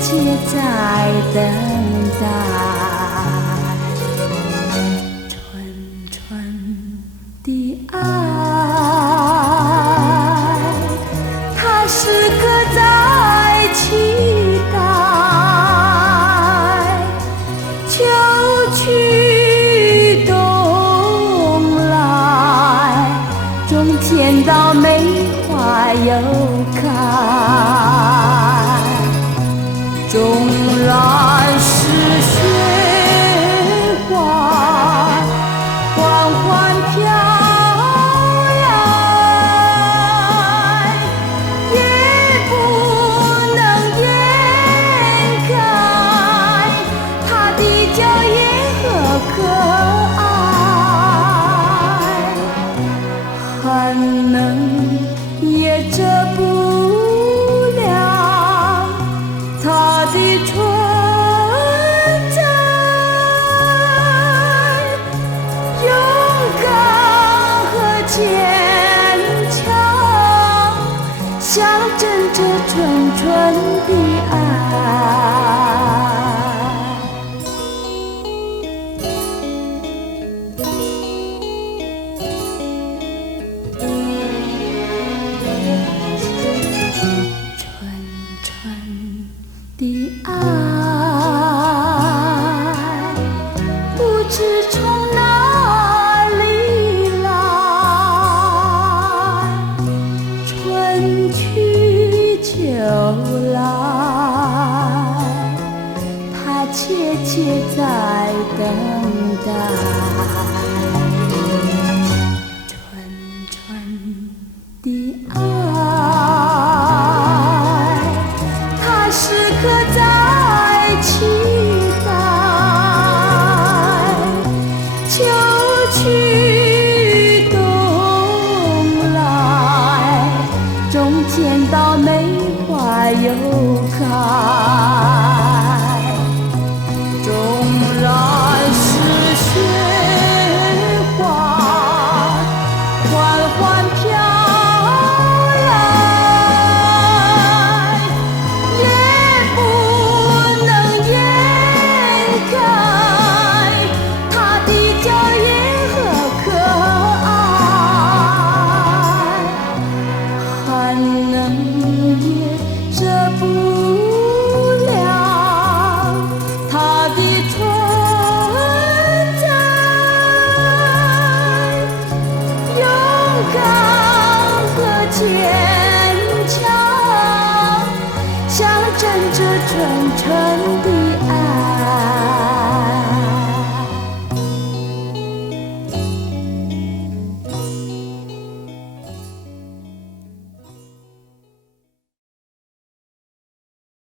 切在等待。纯纯的爱，它时刻在期待，秋去冬来，终见到梅花又开。纵然是雪花缓缓飘来，也不能掩盖它的娇艳和可爱，寒冷也遮不了它的存在。勇敢和坚强，象征着纯纯的爱。的爱不知从哪里来，春去秋来，它切切在等待。纯纯的爱，时刻在期待，秋去冬来，终见到梅花又开。纵然是雪花缓缓飘坚